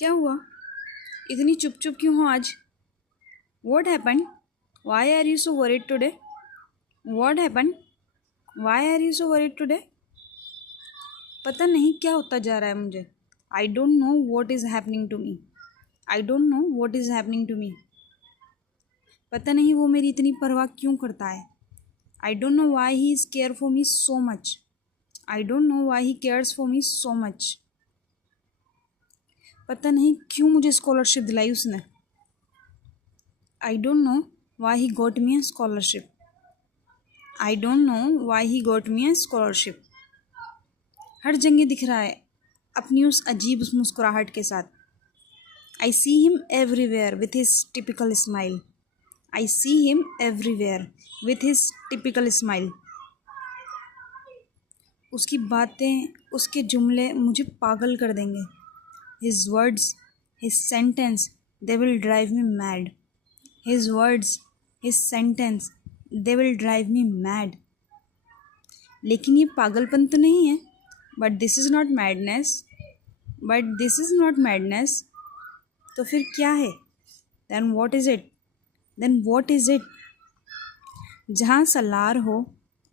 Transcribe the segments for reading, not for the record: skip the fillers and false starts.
क्या हुआ? इतनी चुप चुप क्यों हो आज? What happened? Why are you so worried today? What happened? Why are you so worried today? पता नहीं क्या होता जा रहा है मुझे. I don't know what is happening to me. I don't know what is happening to me. पता नहीं वो मेरी इतनी परवाह क्यों करता है. I don't know why he is care for me so much. I don't know why he cares for me so much. पता नहीं क्यों मुझे स्कॉलरशिप दिलाई उसने. I don't know why he got me a scholarship. I don't know why he got me a scholarship. हर जगह दिख रहा है अपनी उस अजीब उस मुस्कुराहट के साथ. I see him everywhere with his typical smile. I see him everywhere with his typical smile. उसकी बातें, उसके जुमले मुझे पागल कर देंगे. His words, his sentence, they will drive me mad. His words, his sentence, they will drive me mad. लेकिन ये पागलपन तो नहीं है. But this is not madness. But this is not madness. तो फिर क्या है? Then what is it? Then what is it? जहाँ सलार हो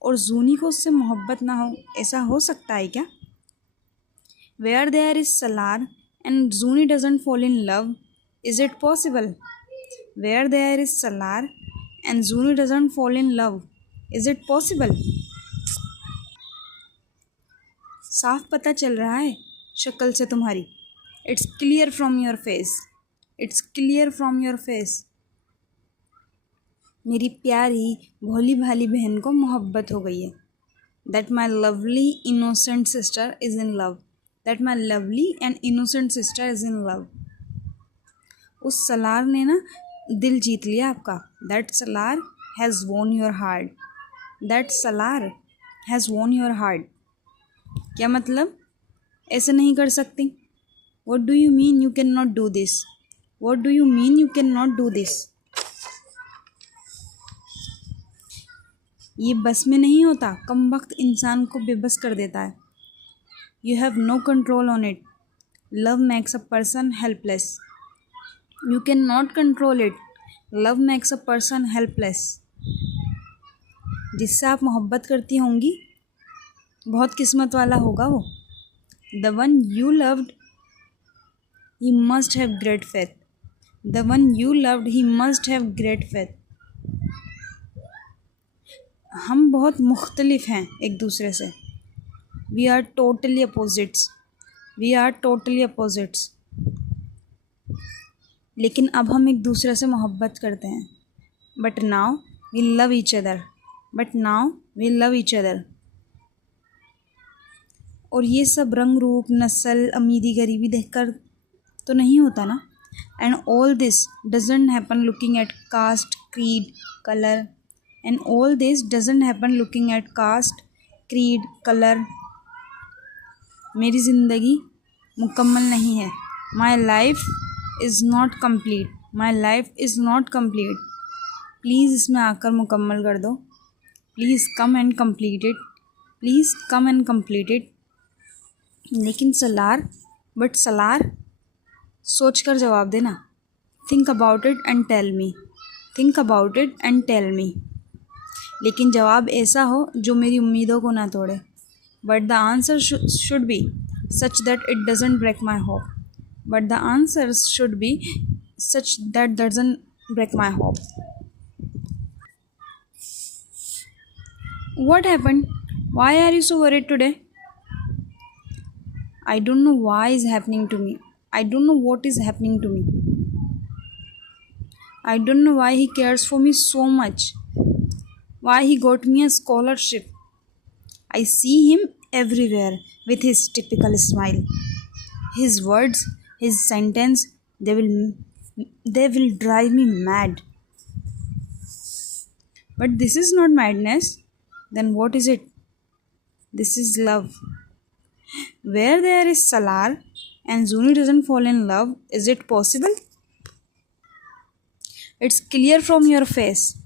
और जूनी को उससे मोहब्बत ना हो, ऐसा हो सकता है क्या? Where there is salar and Zuni doesn't fall in love, is it possible? Where there is salar and Zuni doesn't fall in love, is it possible? साफ पता चल रहा है शक्ल से तुम्हारी. It's clear from your face. It's clear from your face. मेरी प्यारी भोली भाली बहन को मोहब्बत हो गई है. That my lovely innocent sister is in love. That my lovely and innocent sister is in love. उस सलार ने ना दिल जीत लिया आपका. That salar has won your heart. That salar has won your heart. क्या मतलब? ऐसे नहीं कर सकती. What do you mean you cannot do this? What do you mean you cannot do this? ये बस में नहीं होता. कम वक्त इंसान को बेबस कर देता है. You have no control on it. Love makes a person helpless. You cannot control it. Love makes a person helpless. जिससे आप मोहब्बत करती होंगी बहुत किस्मत वाला होगा वो. The one you loved, he must have great faith. The one you loved, he must have great faith. हम बहुत मुख्तलिफ हैं एक दूसरे से. We are totally opposites. We are totally opposites. लेकिन अब हम एक दूसरे से मोहब्बत करते हैं. But now we love each other. But now we love each other. और ये सब रंग रूप नस्ल अमीरी गरीबी देखकर तो नहीं होता ना. And all this doesn't happen looking at caste, creed, color. And all this doesn't happen looking at caste, creed, color. मेरी ज़िंदगी मुकम्मल नहीं है. My life is not complete. My life is not complete. Please इसमें आकर मुकम्मल कर दो. Please come and complete it. Please come and complete it. लेकिन सलार, बट सलार, सोच कर जवाब देना. Think about it and tell me. Think about it and tell me. लेकिन जवाब ऐसा हो जो मेरी उम्मीदों को ना तोड़े. But the answer should be such that it doesn't break my hope. But the answers should be such that doesn't break my hope. What happened? Why are you so worried today? I don't know why is happening to me. I don't know what is happening to me. I don't know why he cares for me so much. Why he got me a scholarship. I see him everywhere with his typical smile. His words, his sentence, they will drive me mad. But this is not madness. Then what is it? This is love. Where there is salar and Zuni doesn't fall in love, is it possible? It's clear from your face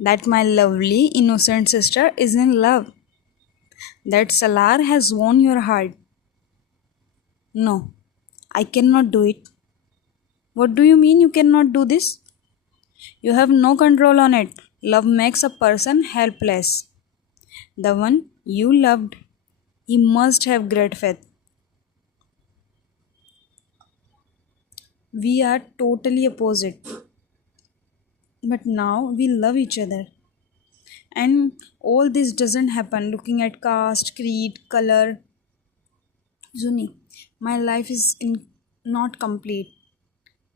that my lovely innocent sister is in love. That salar has won your heart. No, I cannot do it. What do you mean you cannot do this? You have no control on it. Love makes a person helpless. The one you loved, he must have great faith. We are totally opposite, but now we love each other. And all this doesn't happen looking at caste, creed, color. Zuni, my life is not complete.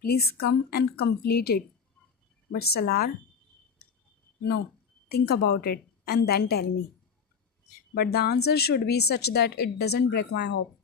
Please come and complete it. But Salar, no, think about it and then tell me. But the answer should be such that it doesn't break my hope.